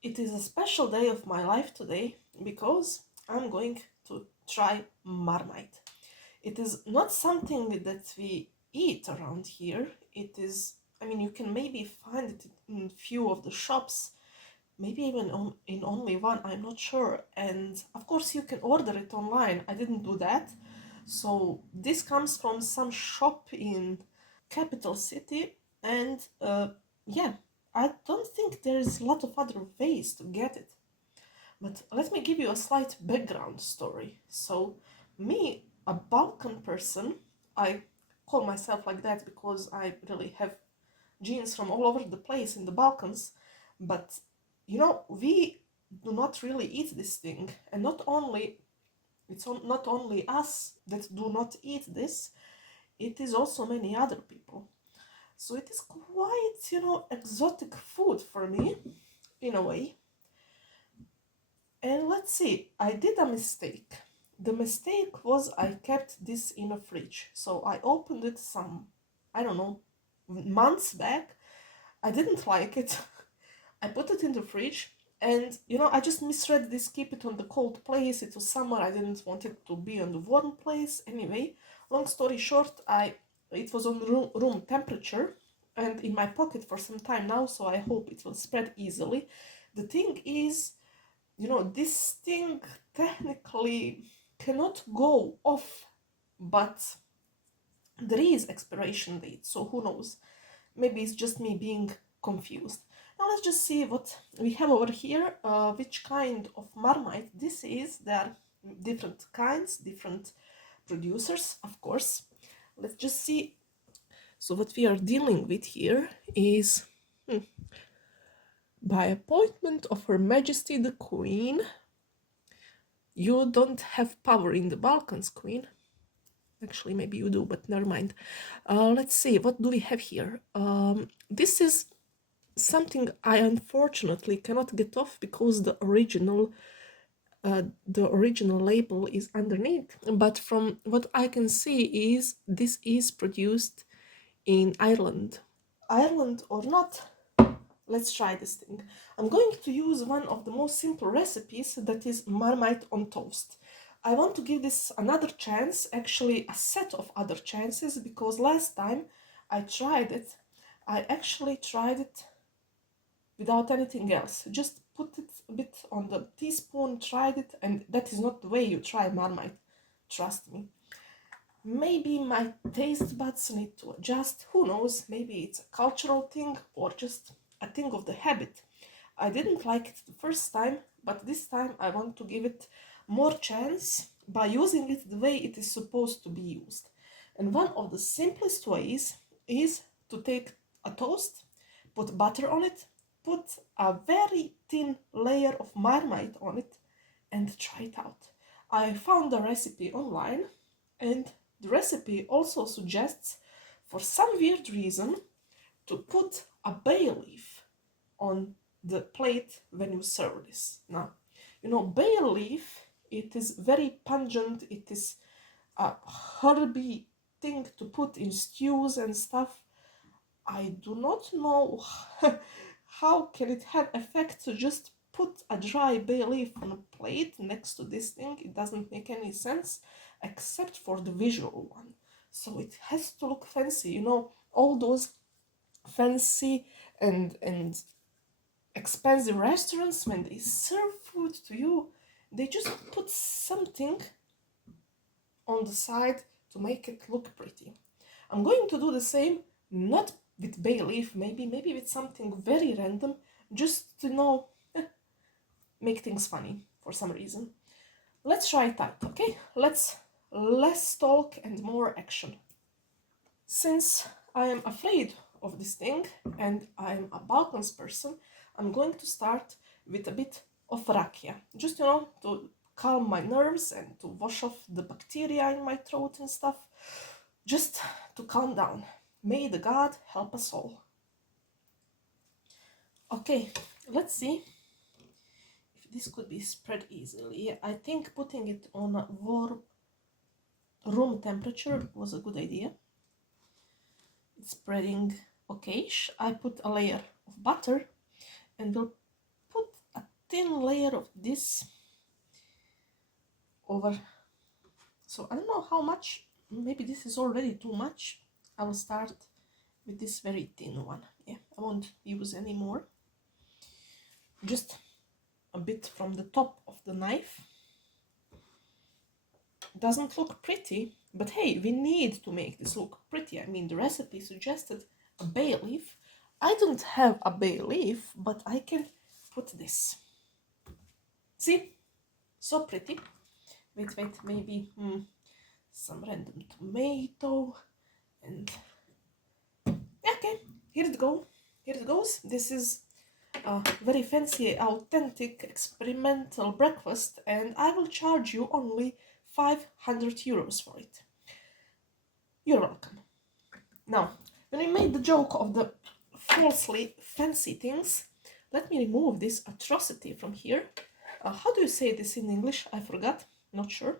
It is a special day of my life today because I'm going to try Marmite. It is not something that we eat around here. It is, I mean, you can maybe find it in few of the shops, maybe even in only one, I'm not sure. And of course, you can order it online. I didn't do that. So this comes from some shop in capital city, and yeah, I don't think there's a lot of other ways to get it. But let me give you a slight background story. So, me, a Balkan person, I call myself like that because I really have genes from all over the place in the Balkans. But we do not really eat this thing, and not only us that do not eat this. It is also many other people. So it is quite, exotic food for me, in a way. And let's see, I did a mistake. The mistake was I kept this in a fridge. So I opened it I don't know, months back. I didn't like it. I put it in the fridge, and I just misread this keep it on the cold place. It was summer, I didn't want it to be on the warm place. Anyway, long story short, I it was on room temperature and in my pocket for some time now, so I hope it will spread easily. The thing is, this thing technically cannot go off, but there is expiration date, so who knows? Maybe it's just me being confused. Now let's just see what we have over here, which kind of Marmite this is. There are different kinds, different producers, of course. Let's just see. So what we are dealing with here is by appointment of Her Majesty the Queen. You don't have power in the Balkans, Queen. Actually, maybe you do, but never mind. Let's see, what do we have here? This is something I unfortunately cannot get off because the original label is underneath. But from what I can see is this is produced in Ireland. Ireland or not, let's try this thing. I'm going to use one of the most simple recipes, that is Marmite on toast. I want to give this another chance, actually a set of other chances, because last time I tried it, I actually tried it without anything else. Just put it a bit on the teaspoon, tried it, and that is not the way you try Marmite. Trust me. Maybe my taste buds need to adjust. Who knows? Maybe it's a cultural thing or just a thing of the habit. I didn't like it the first time, but this time I want to give it more chance by using it the way it is supposed to be used. And one of the simplest ways is to take a toast, put butter on it, put a very thin layer of Marmite on it, and try it out. I found a recipe online, and the recipe also suggests, for some weird reason, to put a bay leaf on the plate when you serve this. Now, bay leaf, it is very pungent, it is a herby thing to put in stews and stuff. I do not know how can it have effect to just put a dry bay leaf on a plate next to this thing. It doesn't make any sense except for the visual one. So it has to look fancy, all those fancy and expensive restaurants, when they serve food to you, they just put something on the side to make it look pretty. I'm going to do the same, not with bay leaf, maybe with something very random, just to make things funny for some reason. Let's try it out, okay? Let's less talk and more action. Since I am afraid of this thing and I'm a Balkans person, I'm going to start with a bit of rakia, just to calm my nerves and to wash off the bacteria in my throat and stuff, just to calm down. May the God help us all. Okay, let's see if this could be spread easily. I think putting it on a warm room temperature was a good idea. It's spreading okayish. I put a layer of butter and will put thin layer of this over. So I don't know how much, maybe this is already too much. I will start with this very thin one. Yeah, I won't use any more. Just a bit from the top of the knife. Doesn't look pretty, but hey, we need to make this look pretty. I mean, the recipe suggested a bay leaf. I don't have a bay leaf, but I can put this. See? So pretty. Wait, maybe some random tomato and okay, here it goes. This is a very fancy, authentic, experimental breakfast, and I will charge you only 500 euros for it. You're welcome. Now, when I made the joke of the falsely fancy things, let me remove this atrocity from here. How do you say this in English? I forgot. Not sure.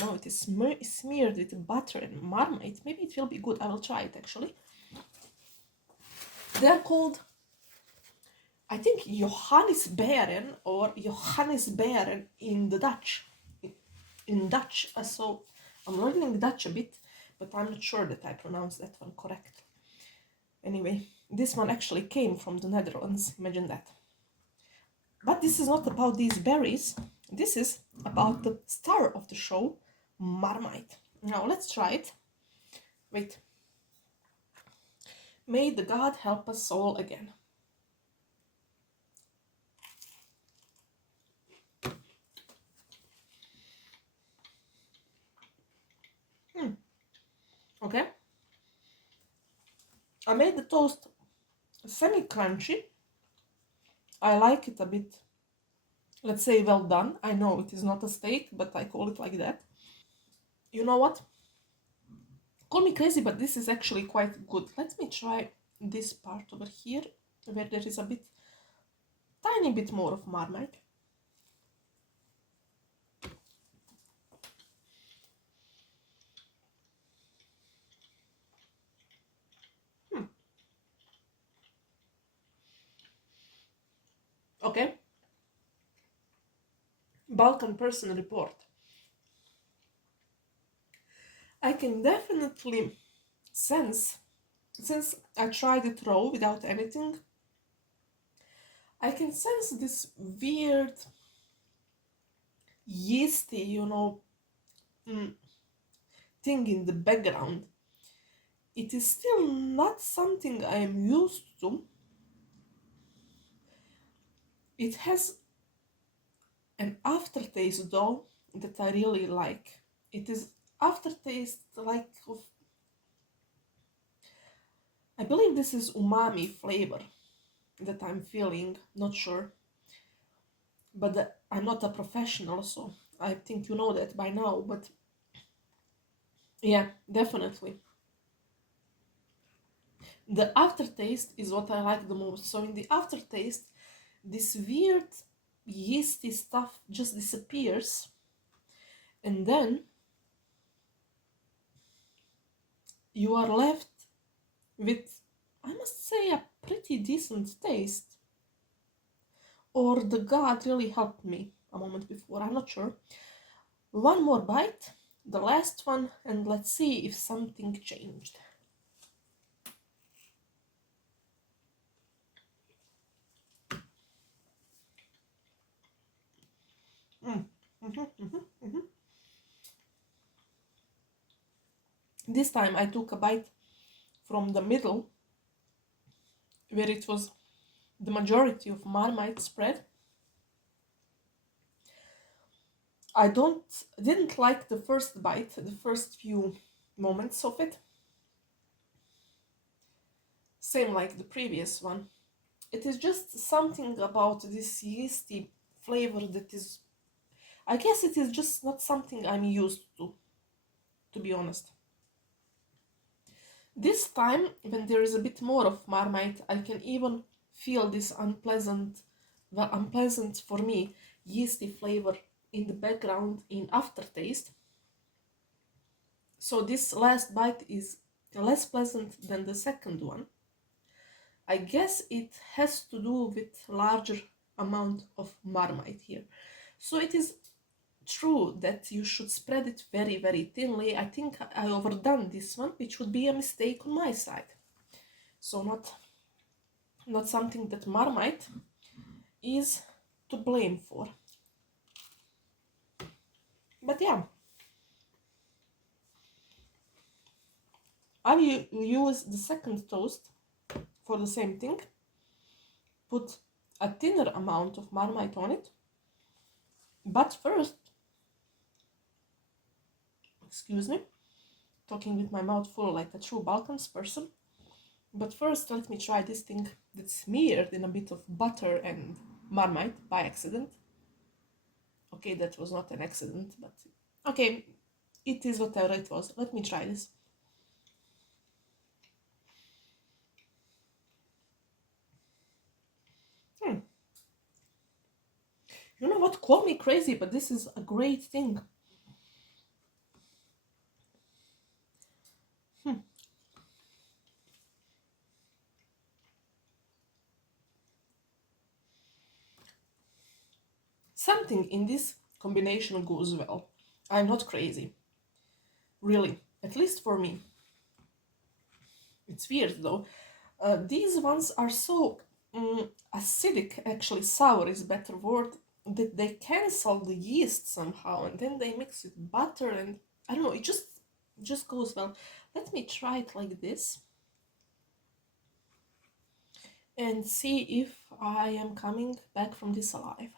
No, it is smeared with butter and marmite. Maybe it will be good. I will try it actually. They are called, I think, Johannisbeeren or Johannisbeeren in the Dutch. In Dutch. So I'm learning Dutch a bit, but I'm not sure that I pronounced that one correctly. Anyway, this one actually came from the Netherlands. Imagine that. But this is not about these berries. This is about the star of the show, Marmite. Now let's try it. Wait. May the God help us all again. Okay. I made the toast semi-crunchy. I like it a bit, let's say, well done. I know it is not a steak, but I call it like that. You know what? Call me crazy, but this is actually quite good. Let me try this part over here, where there is a bit, tiny bit more of Marmite. Okay. Balkan person report. I can definitely sense, since I tried it raw without anything, I can sense this weird yeasty, thing in the background. It is still not something I am used to. It has an aftertaste though that I really like. It is aftertaste like of, I believe this is umami flavor that I'm feeling, not sure. But I'm not a professional, so I think you know that by now, but yeah, definitely. The aftertaste is what I like the most. So in the aftertaste, this weird yeasty stuff just disappears, and then you are left with, I must say, a pretty decent taste. Or the God really helped me a moment before, I'm not sure. One more bite, the last one, and let's see if something changed. This time I took a bite from the middle, where it was the majority of Marmite spread. I didn't like the first bite, the first few moments of it. Same like the previous one. It is just something about this yeasty flavor that is, I guess it is just not something I'm used to be honest. This time, when there is a bit more of Marmite, I can even feel this unpleasant, well, unpleasant for me, yeasty flavor in the background in aftertaste. So this last bite is less pleasant than the second one. I guess it has to do with larger amount of Marmite here. So it is true that you should spread it very, very thinly. I think I overdone this one, which would be a mistake on my side. So not something that Marmite is to blame for. But yeah, I will use the second toast for the same thing. Put a thinner amount of Marmite on it. But first, excuse me, talking with my mouth full like a true Balkans person. But first, let me try this thing that's smeared in a bit of butter and Marmite by accident. Okay, that was not an accident, but okay, it is whatever it was. Let me try this. You know what? Call me crazy, but this is a great thing. Something in this combination goes well. I'm not crazy. Really, at least for me. It's weird though. These ones are so acidic, actually sour is a better word, that they cancel the yeast somehow, and then they mix with butter, and I don't know, it just goes well. Let me try it like this and see if I am coming back from this alive.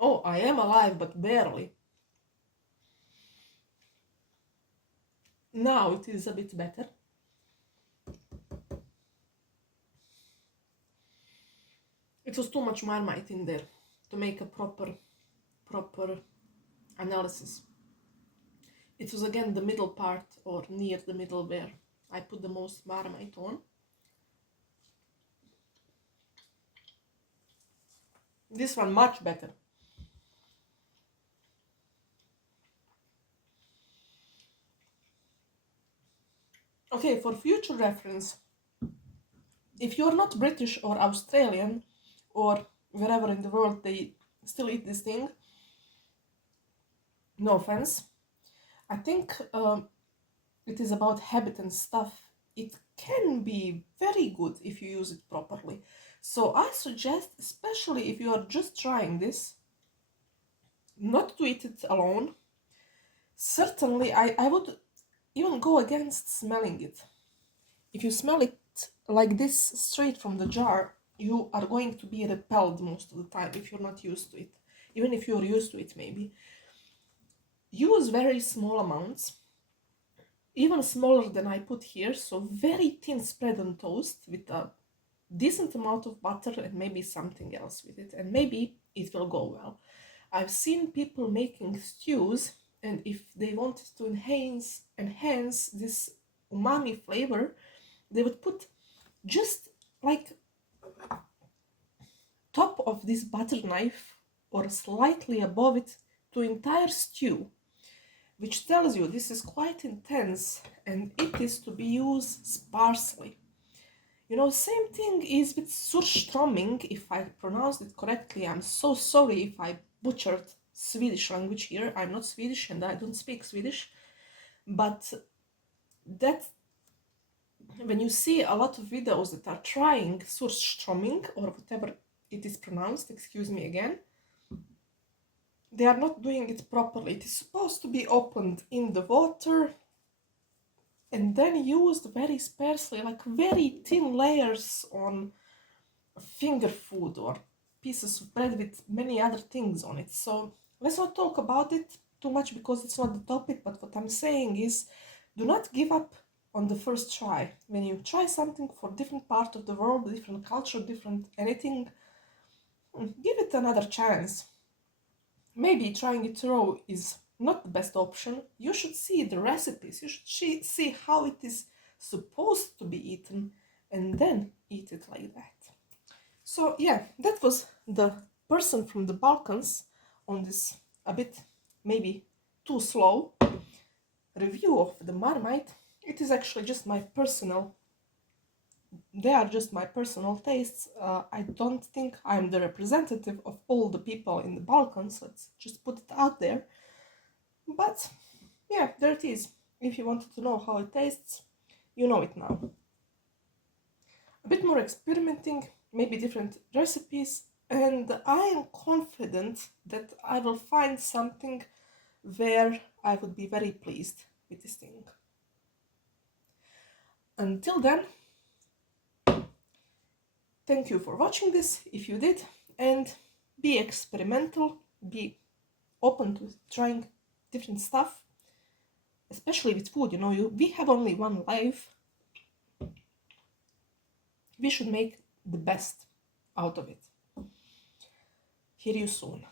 Oh, I am alive, but barely. Now it is a bit better. It was too much Marmite in there to make a proper analysis. It was again the middle part, or near the middle, where I put the most Marmite on. This one much better. Okay, for future reference, if you're not British or Australian or wherever in the world they still eat this thing, no offense, I think it is about habit and stuff. It can be very good if you use it properly. So I suggest, especially if you are just trying this, not to eat it alone. Certainly, I would even go against smelling it. If you smell it like this straight from the jar, you are going to be repelled most of the time if you're not used to it. Even if you're used to it, maybe. Use very small amounts, even smaller than I put here, so very thin spread on toast with a decent amount of butter and maybe something else with it, and maybe it will go well. I've seen people making stews, and if they wanted to enhance this umami flavor, they would put just like top of this butter knife or slightly above it to entire stew, which tells you this is quite intense and it is to be used sparsely. You know, same thing is with surströmming, if I pronounced it correctly. I'm so sorry if I butchered Swedish language here. I'm not Swedish and I don't speak Swedish, but that when you see a lot of videos that are trying surströmming or whatever it is pronounced, excuse me again, they are not doing it properly. It is supposed to be opened in the water and then used very sparsely, like very thin layers on finger food or pieces of bread with many other things on it. So let's not talk about it too much because it's not the topic, but what I'm saying is do not give up on the first try. When you try something for different part of the world, different culture, different anything, give it another chance. Maybe trying it raw is not the best option. You should see the recipes, you should see how it is supposed to be eaten, and then eat it like that. So yeah, that was the person from the Balkans on this a bit maybe too slow review of the Marmite. It is actually just my personal they are just my personal tastes. I don't think I'm the representative of all the people in the Balkans. Let's just put it out there. But yeah, there it is. If you wanted to know how it tastes, you know it now. A bit more experimenting, maybe different recipes, and I am confident that I will find something where I would be very pleased with this thing. Until then, thank you for watching this if you did, and be experimental, be open to trying different stuff, especially with food. You know, we have only one life. We should make the best out of it. Hear you soon.